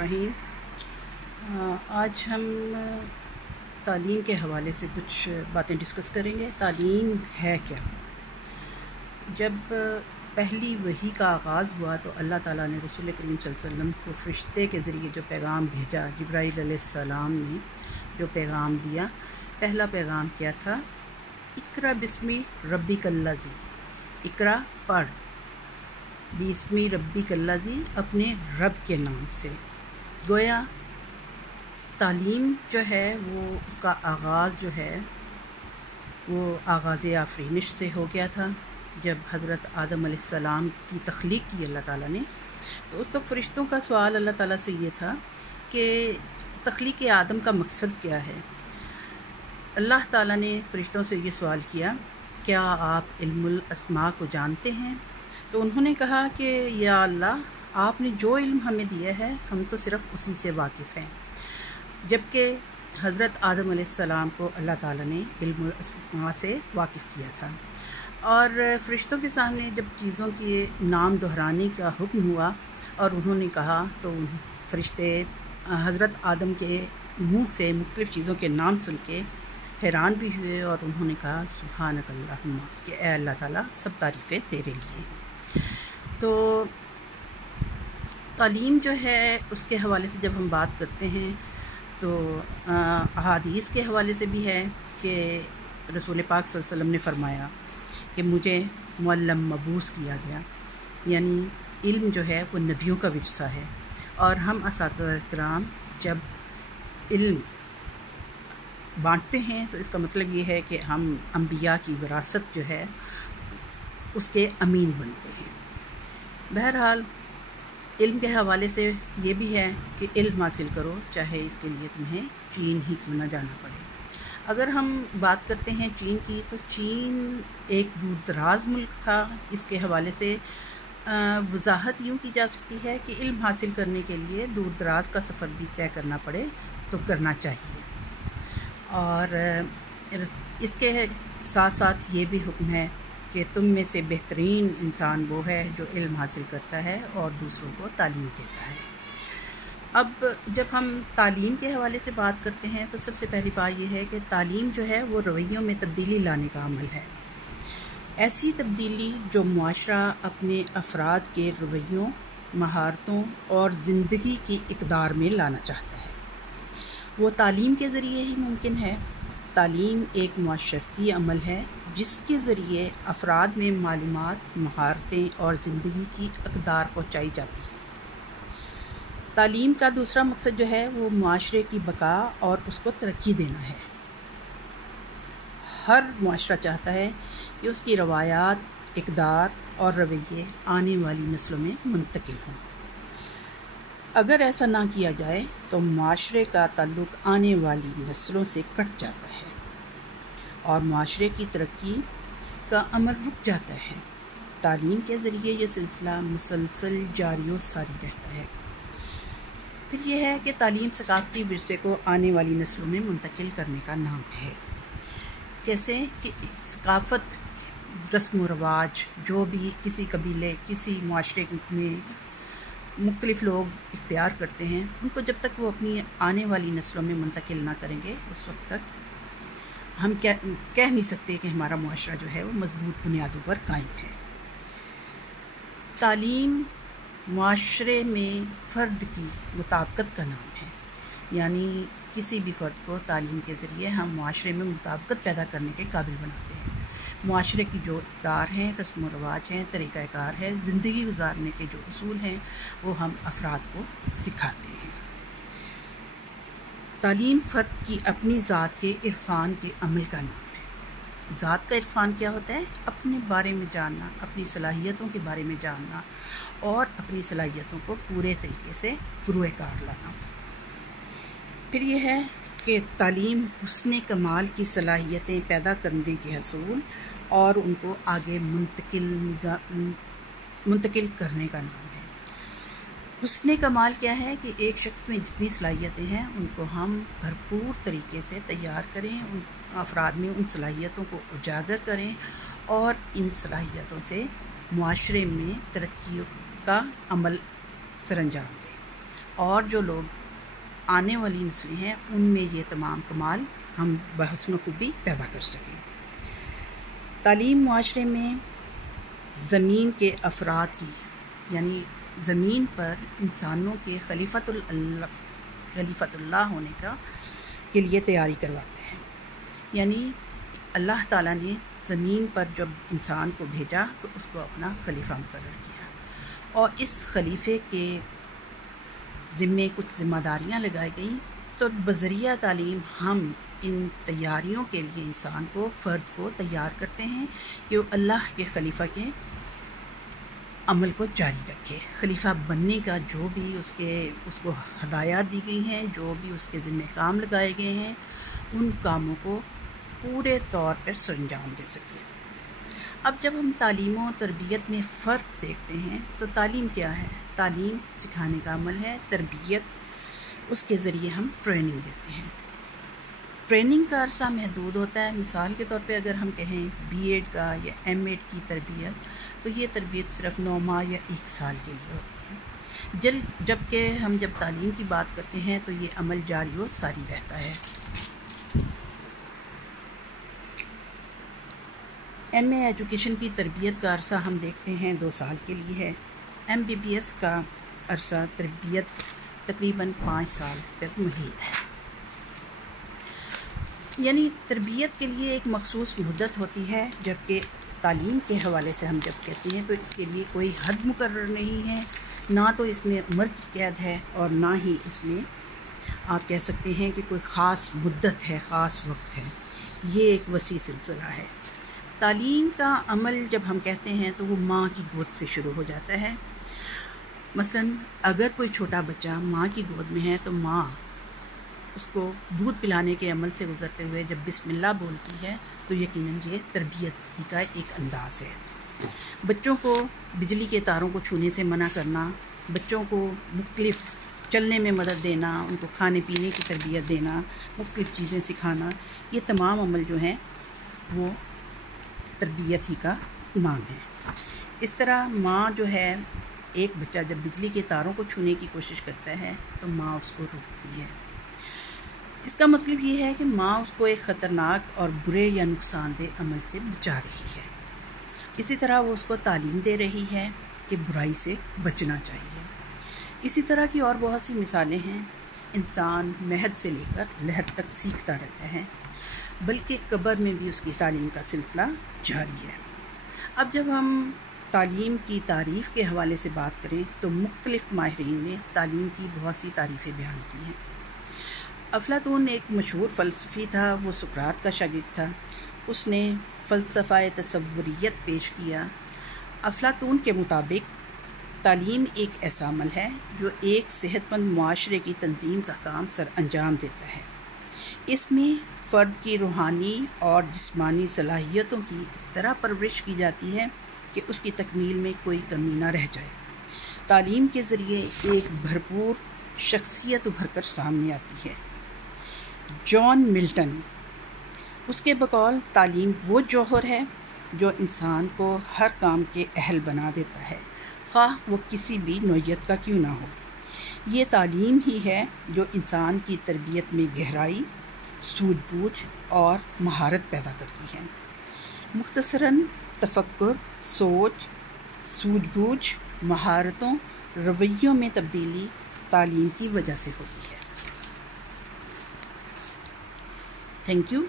बिस्मिल्लाहिर्रहमानिर्रहीम। आज हम तालीम के हवाले से कुछ बातें डिस्कस करेंगे। तालीम है क्या? जब पहली वही का आगाज़ हुआ तो अल्लाह ताला ने रसूल करीम सल्लल्लाहु अलैहि वसल्लम को फ़रिश्ते के ज़रिए जो पैगाम भेजा, जिब्राईल अलैहिस्सलाम ने जो पैगाम दिया, पहला पैगाम क्या था? इक़रा बिस्मी रब्बिकल्लज़ी, इक़रा पढ़, बिस्मी रब्बिकल्लज़ी, अपने रब के नाम से। गोया तालीम जो है वो उसका आगाज़ जो है वो आगाज़ आफरीनिश से हो गया था। जब हज़रत आदम अलैहिस्सलाम की तख्लीक की अल्लाह ताला ने, तो उस वक्त फ़रिश्तों का सवाल अल्लाह ताला से ये था कि तख्लीक आदम का मकसद क्या है। अल्लाह ताला ने फ़रिश्तों से ये सवाल किया, क्या आप इल्मुल अस्मा को जानते हैं? तो उन्होंने कहा कि या अल्लाह, आपने जो इल्म हमें दिया है हम तो सिर्फ़ उसी से वाकिफ़ हैं। जबकि हज़रत आदम अलैहिस्सलाम को अल्लाह ताला ने इल्मुल अस्मा से वाकिफ़ किया था। और फ़रिश्तों के सामने जब चीज़ों के नाम दोहराने का हुक्म हुआ और उन्होंने कहा, तो फ़रिश्ते हज़रत आदम के मुँह से मुख्तलिफ़ चीज़ों के नाम सुन के हैरान भी हुए और उन्होंने कहा सुब्हानक अल्लाहुम्मा, कि ऐ अल्लाह ताला सब तारीफ़ें तेरे लिए। तो तालीम जो है उसके हवाले से जब हम बात करते हैं तो अहादीस के हवाले से भी है कि रसूल पाक सल्लल्लाहु अलैहि वसल्लम ने फरमाया कि मुझे मुअल्लम मबूस किया गया, यानी इल्म जो है वो नबियों का विरसा है। और हम असातिज़ा किराम जब इल्म बांटते हैं तो इसका मतलब ये है कि हम अंबिया की विरासत जो है उसके अमीन बनते हैं। बहरहाल इल्म के हवाले से ये भी है कि इल्म हासिल करो, चाहे इसके लिए तुम्हें चीन ही क्यों ना जाना पड़े। अगर हम बात करते हैं चीन की, तो चीन एक दूर दराज मुल्क था। इसके हवाले से वजाहत यूँ की जा सकती है कि इल्म हासिल करने के लिए दूर दराज का सफ़र भी तय करना पड़े तो करना चाहिए। और इसके साथ साथ ये भी हुक्म है कि तुम में से बेहतरीन इंसान वो है जो इल्म हासिल करता है और दूसरों को तालीम देता है। अब जब हम तालीम के हवाले से बात करते हैं तो सबसे पहली बात यह है कि तालीम जो है वो रवैयों में तब्दीली लाने का अमल है। ऐसी तब्दीली जो मुआशरा अपने अफराद के रवैयों, महारतों और ज़िंदगी की इक़दार में लाना चाहता है, वो तालीम के ज़रिए ही मुमकिन है। तालीम एक मुआशरती अमल है जिसके ज़रिए अफराद में मालूमात, महारतें और ज़िंदगी की इक़दार पहुँचाई जाती है। तालीम का दूसरा मकसद जो है वो मुआशरे की बका और उसको तरक्की देना है। हर मुआशरा चाहता है कि उसकी रवायात, इक़दार और रवैये आने वाली नस्लों में मुंतकिल हों। अगर ऐसा ना किया जाए तो मुआशरे का ताल्लुक़ आने वाली नस्लों से कट जाता है और मुआशरे की तरक्की का अमल रुक जाता है। तालीम के ज़रिए ये सिलसिला मुसलसल जारी और सारी रहता है। फिर यह है कि तालीम सकाफ़ती विरसे को आने वाली नस्लों में मुंतकिल करने का नाम है। जैसे कि सकाफ़त, रस्म व रवाज जो भी किसी कबीले, किसी मुआशरे में मुख्तलिफ़ लोग इख्तियार करते हैं, उनको जब तक वो अपनी आने वाली नस्लों में मुंतकिल ना करेंगे उस वक्त तक हम कह नहीं सकते कि हमारा मुआशरा जो है वो मजबूत बुनियादों पर कायम है। तालीम मुआशरे में फ़र्द की मुताबिकत का नाम है, यानी किसी भी फ़र्द को तालीम के ज़रिए हम मुआशरे में मुताबिकत पैदा करने के काबिल बनाते हैं। मुआशरे की जो इक़दार हैं, रस्म व रवाज हैं, तरीक़ाकार है, ज़िंदगी गुजारने के जो उसूल हैं वो हम अफराद को सिखाते हैं। तालीम फ़र्द की अपनी ज़ात के इरफ़ान के अमल का नाम है। ज़ात का इरफ़ान क्या होता है? अपने बारे में जानना, अपनी सलाहियतों के बारे में जानना और अपनी सलाहियतों को पूरे तरीके से पुरकार लाना। फिर यह है कि तालीम हुस्न कमाल की सलाहियतें पैदा करने के हसूल और उनको आगे मुंतकिल करने का नाम है। हुस्न कमाल क्या है कि एक शख्स में जितनी सलाहियतें हैं उनको हम भरपूर तरीके से तैयार करें, उन अफराद में उन सलाहियतों को उजागर करें और इन सलाहियतों से मुआशरे में तरक्की का अमल सरअंजाम दें اور جو لوگ آنے والی نسلیں ہیں ان میں یہ تمام کمال ہم بحسن خوبی پیدا کر سکیں۔ تعلیم معاشرے میں زمین کے افراد کی، یعنی زمین پر انسانوں کے خلیفۃ اللہ ہونے کے لیے تیاری کرواتے ہیں۔ یعنی اللہ تعالیٰ نے زمین پر جب انسان کو بھیجا تو اس کو اپنا خلیفہ مقرر کیا، اور اس خلیفے کے ذمے کچھ ذمہ داریاں لگائی گئیں، تو بذریعہ تعلیم ہم ان تیاریوں کے لیے انسان کو، فرد کو تیار کرتے ہیں کہ وہ اللہ کے خلیفہ کے عمل کو جاری رکھے۔ خلیفہ بننے کا جو بھی اس کو ہدایات دی گئی ہیں، جو بھی اس کے ذمہ کام لگائے گئے ہیں، ان کاموں کو پورے طور پر سر انجام دے سکے۔ اب جب ہم تعلیم و تربیت میں فرق دیکھتے ہیں تو تعلیم کیا ہے؟ تعلیم سکھانے کا عمل ہے، تربیت اس کے ذریعے ہم ٹریننگ دیتے ہیں۔ ٹریننگ کا عرصہ محدود ہوتا ہے۔ مثال کے طور پہ اگر ہم کہیں بی ایڈ کا یا ایم ایڈ کی تربیت، تو یہ تربیت صرف 9 ماہ یا 1 سال کے لیے ہوتی ہے، جبکہ ہم جب تعلیم کی بات کرتے ہیں تو یہ عمل جاری و ساری رہتا ہے۔ ایم اے ایجوکیشن کی تربیت کا عرصہ ہم دیکھتے ہیں 2 سال کے لیے ہے۔ ایم بی بی ایس کا عرصہ تربیت تقریباً 5 سال پر محیط ہے۔ یعنی تربیت کے لیے ایک مخصوص مدت ہوتی ہے، جبکہ تعلیم کے حوالے سے ہم جب کہتے ہیں تو اس کے لیے کوئی حد مقرر نہیں ہے، نہ تو اس میں عمر کی قید ہے اور نہ ہی اس میں آپ کہہ سکتے ہیں کہ کوئی خاص مدت ہے، خاص وقت ہے۔ یہ ایک وسیع سلسلہ ہے۔ تعلیم کا عمل جب ہم کہتے ہیں تو وہ ماں کی گود سے شروع ہو جاتا ہے۔ مثلا اگر کوئی چھوٹا بچہ ماں کی گود میں ہے تو ماں اس کو دودھ پلانے کے عمل سے گزرتے ہوئے جب بسم اللہ بولتی ہے تو یقیناً یہ تربیت ہی کا ایک انداز ہے۔ بچوں کو بجلی کے تاروں کو چھونے سے منع کرنا، بچوں کو مختلف چلنے میں مدد دینا، ان کو کھانے پینے کی تربیت دینا، مختلف چیزیں سکھانا، یہ تمام عمل جو ہیں وہ تربیت ہی کا نام ہے۔ اس طرح ماں جو ہے، ایک بچہ جب بجلی کے تاروں کو چھونے کی کوشش کرتا ہے تو ماں اس کو روکتی ہے۔ اس کا مطلب یہ ہے کہ ماں اس کو ایک خطرناک اور برے یا نقصان دہ عمل سے بچا رہی ہے۔ اسی طرح وہ اس کو تعلیم دے رہی ہے کہ برائی سے بچنا چاہیے۔ اسی طرح کی اور بہت سی مثالیں ہیں۔ انسان مہد سے لے کر لحد تک سیکھتا رہتا ہے، بلکہ قبر میں بھی اس کی تعلیم کا سلسلہ جاری ہے۔ اب جب ہم تعلیم کی تعریف کے حوالے سے بات کریں تو مختلف ماہرین نے تعلیم کی بہت سی تعریفیں بیان کی ہیں۔ افلاطون ایک مشہور فلسفی تھا، وہ سقراط کا شاگرد تھا۔ اس نے فلسفہ تصوریت پیش کیا۔ افلاطون کے مطابق تعلیم ایک ایسا عمل ہے جو ایک صحت مند معاشرے کی تنظیم کا کام سر انجام دیتا ہے۔ اس میں فرد کی روحانی اور جسمانی صلاحیتوں کی اس طرح پرورش کی جاتی ہے کہ اس کی تکمیل میں کوئی کمی نہ رہ جائے۔ تعلیم کے ذریعے ایک بھرپور شخصیت ابھر کر سامنے آتی ہے۔ جان ملٹن، اس کے بقول تعلیم وہ جوہر ہے جو انسان کو ہر کام کے اہل بنا دیتا ہے، خواہ وہ کسی بھی نوعیت کا کیوں نہ ہو۔ یہ تعلیم ہی ہے جو انسان کی تربیت میں گہرائی، سوجھ بوجھ اور مہارت پیدا کرتی ہے۔ مختصراً تفکر، سوچ، سوجھ بوجھ، مہارتوں، رویوں میں تبدیلی تعلیم کی وجہ سے ہوتی ہے۔ Thank you.